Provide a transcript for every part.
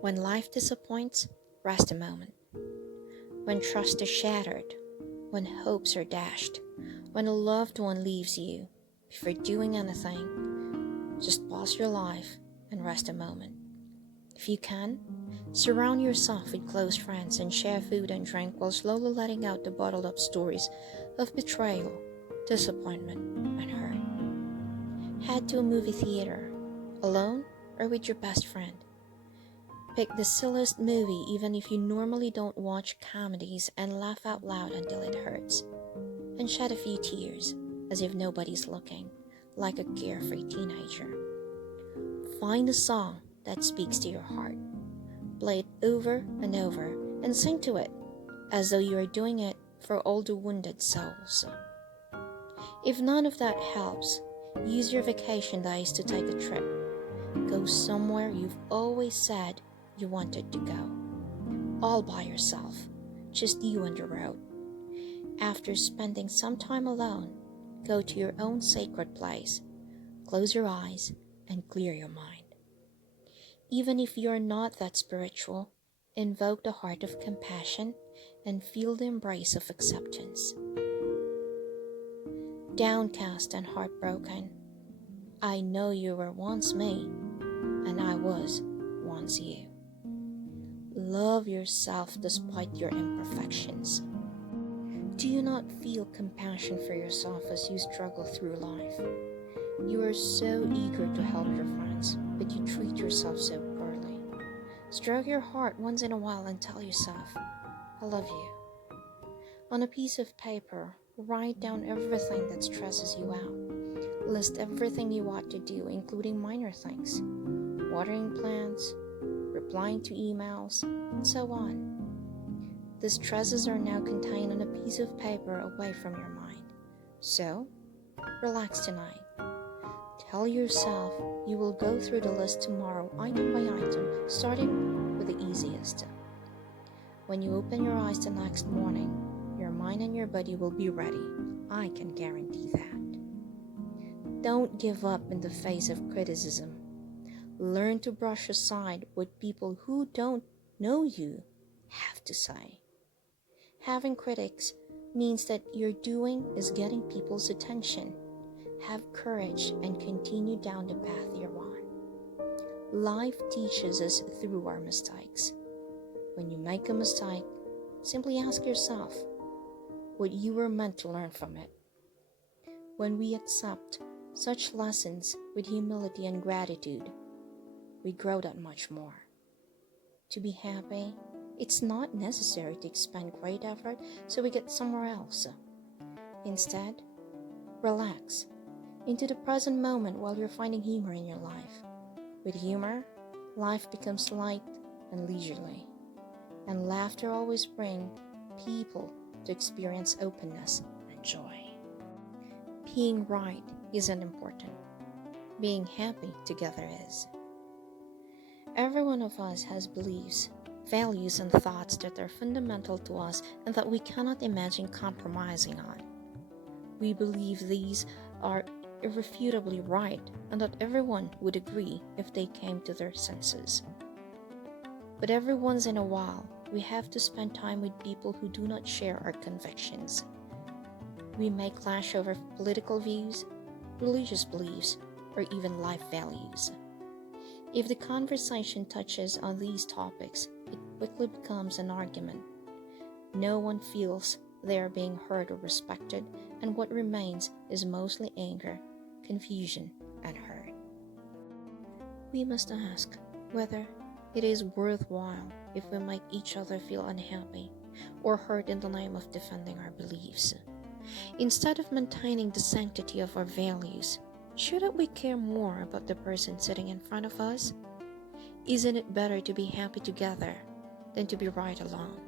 When life disappoints, rest a moment. When trust is shattered, when hopes are dashed, when a loved one leaves you, before doing anything, just pause your life and rest a moment. If you can, surround yourself with close friends and share food and drink while slowly letting out the bottled up stories of betrayal, disappointment, and hurt. Head to a movie theater, alone or with your best friend. Pick the silliest movie even if you normally don't watch comedies and laugh out loud until it hurts. And shed a few tears as if nobody's looking, like a carefree teenager. Find a song that speaks to your heart. Play it over and over and sing to it as though you are doing it for all the wounded souls. If none of that helps, use your vacation days to take a trip. Go somewhere you've always said you wanted to go. All by yourself, just you and the road. After spending some time alone, go to your own sacred place. Close your eyes and clear your mind. Even if you're not that spiritual, invoke the heart of compassion and feel the embrace of acceptance. Downcast and heartbroken, I know you were once me, and I was once you. Love yourself despite your imperfections. Do you not feel compassion for yourself as you struggle through life? You are so eager to help your friends, but you treat yourself so poorly. Stroke your heart once in a while and tell yourself, I love you. On a piece of paper, write down everything that stresses you out. List everything you ought to do, including minor things. Watering plants, replying to emails, and so on. The stresses are now contained on a piece of paper away from your mind. So, relax tonight. Tell yourself you will go through the list tomorrow, item by item, starting with the easiest. When you open your eyes the next morning, your mind and your body will be ready. I can guarantee that. Don't give up in the face of criticism. Learn to brush aside what people who don't know you have to say. Having critics means that your doing is getting people's attention. Have courage and continue down the path you're on. Life teaches us through our mistakes. When you make a mistake, simply ask yourself what you were meant to learn from it. When we accept such lessons with humility and gratitude, we grow that much more. To be happy, it's not necessary to expend great effort so we get somewhere else. Instead, relax into the present moment while you're finding humor in your life. With humor, life becomes light and leisurely, and laughter always brings people to experience openness and joy. Being right isn't important. Being happy together is. Every one of us has beliefs, values, and thoughts that are fundamental to us and that we cannot imagine compromising on. We believe these are irrefutably right and that everyone would agree if they came to their senses. But every once in a while, we have to spend time with people who do not share our convictions. We may clash over political views, religious beliefs, or even life values. If the conversation touches on these topics, it quickly becomes an argument. No one feels they are being heard or respected, and what remains is mostly anger, confusion, and hurt. We must ask whether it is worthwhile if we make each other feel unhappy or hurt in the name of defending our beliefs. Instead of maintaining the sanctity of our values, shouldn't we care more about the person sitting in front of us? Isn't it better to be happy together than to be right alone?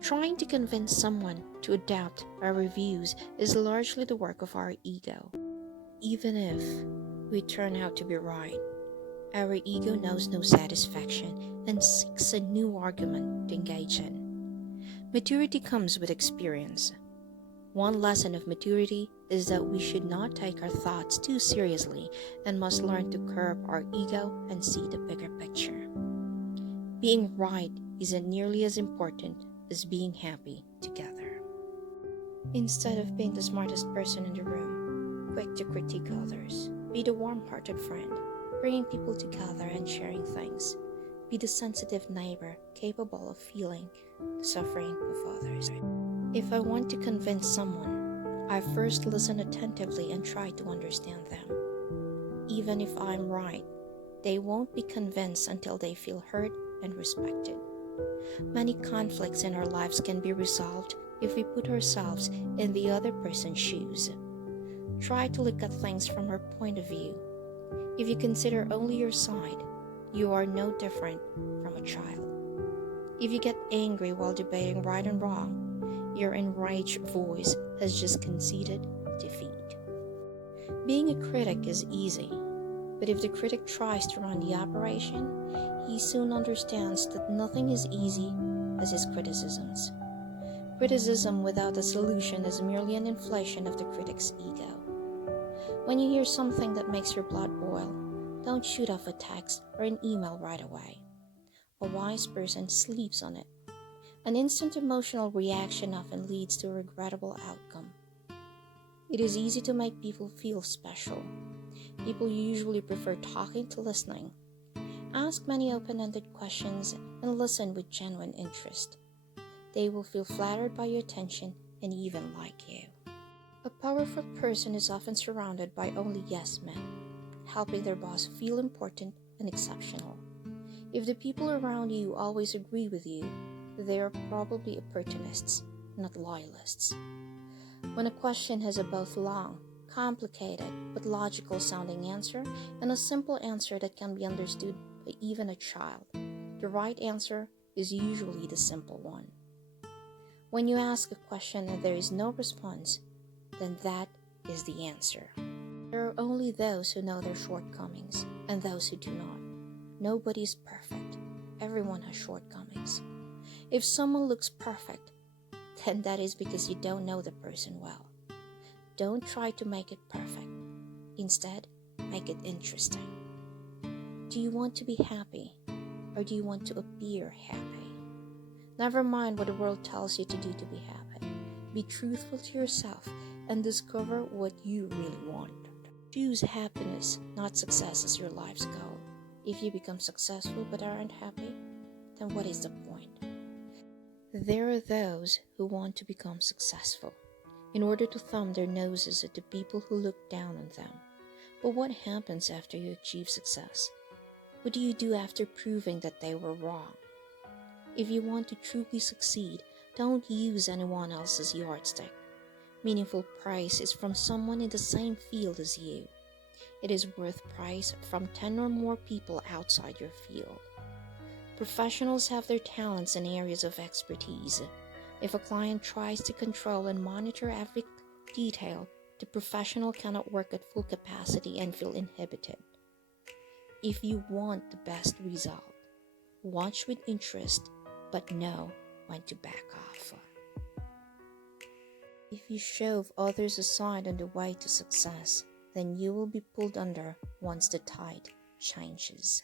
Trying to convince someone to adapt our views is largely the work of our ego. Even if we turn out to be right, our ego knows no satisfaction and seeks a new argument to engage in. Maturity comes with experience. One lesson of maturity is that we should not take our thoughts too seriously and must learn to curb our ego and see the bigger picture. Being right isn't nearly as important as being happy together. Instead of being the smartest person in the room, quick to critique others, be the warm-hearted friend, bringing people together and sharing things. Be the sensitive neighbor capable of feeling the suffering of others. If I want to convince someone, I first listen attentively and try to understand them. Even if I'm right, they won't be convinced until they feel heard and respected. Many conflicts in our lives can be resolved if we put ourselves in the other person's shoes. Try to look at things from her point of view. If you consider only your side, you are no different from a child. If you get angry while debating right and wrong, your enraged voice has just conceded defeat. Being a critic is easy, but if the critic tries to run the operation, he soon understands that nothing is easy as his criticisms. Criticism without a solution is merely an inflation of the critic's ego. When you hear something that makes your blood boil, don't shoot off a text or an email right away. A wise person sleeps on it. An instant emotional reaction often leads to a regrettable outcome. It is easy to make people feel special. People usually prefer talking to listening. Ask many open-ended questions and listen with genuine interest. They will feel flattered by your attention and even like you. A powerful person is often surrounded by only yes men, helping their boss feel important and exceptional. If the people around you always agree with you, they are probably opportunists, not loyalists. When a question has a both long, complicated, but logical sounding answer and a simple answer that can be understood by even a child, the right answer is usually the simple one. When you ask a question and there is no response, then that is the answer. There are only those who know their shortcomings and those who do not. Nobody is perfect. Everyone has shortcomings. If someone looks perfect, then that is because you don't know the person well. Don't try to make it perfect. Instead, make it interesting. Do you want to be happy, or do you want to appear happy? Never mind what the world tells you to do to be happy. Be truthful to yourself and discover what you really want. Choose happiness, not success, as your life's goal. If you become successful but aren't happy, then what is the point? There are those who want to become successful in order to thumb their noses at the people who look down on them. But what happens after you achieve success? What do you do after proving that they were wrong? If you want to truly succeed, don't use anyone else's yardstick. Meaningful praise is from someone in the same field as you. It is worth praise from 10 or more people outside your field. Professionals have their talents and areas of expertise. If a client tries to control and monitor every detail, the professional cannot work at full capacity and feel inhibited. If you want the best result, watch with interest, but know when to back off. If you shove others aside on the way to success, then you will be pulled under once the tide changes.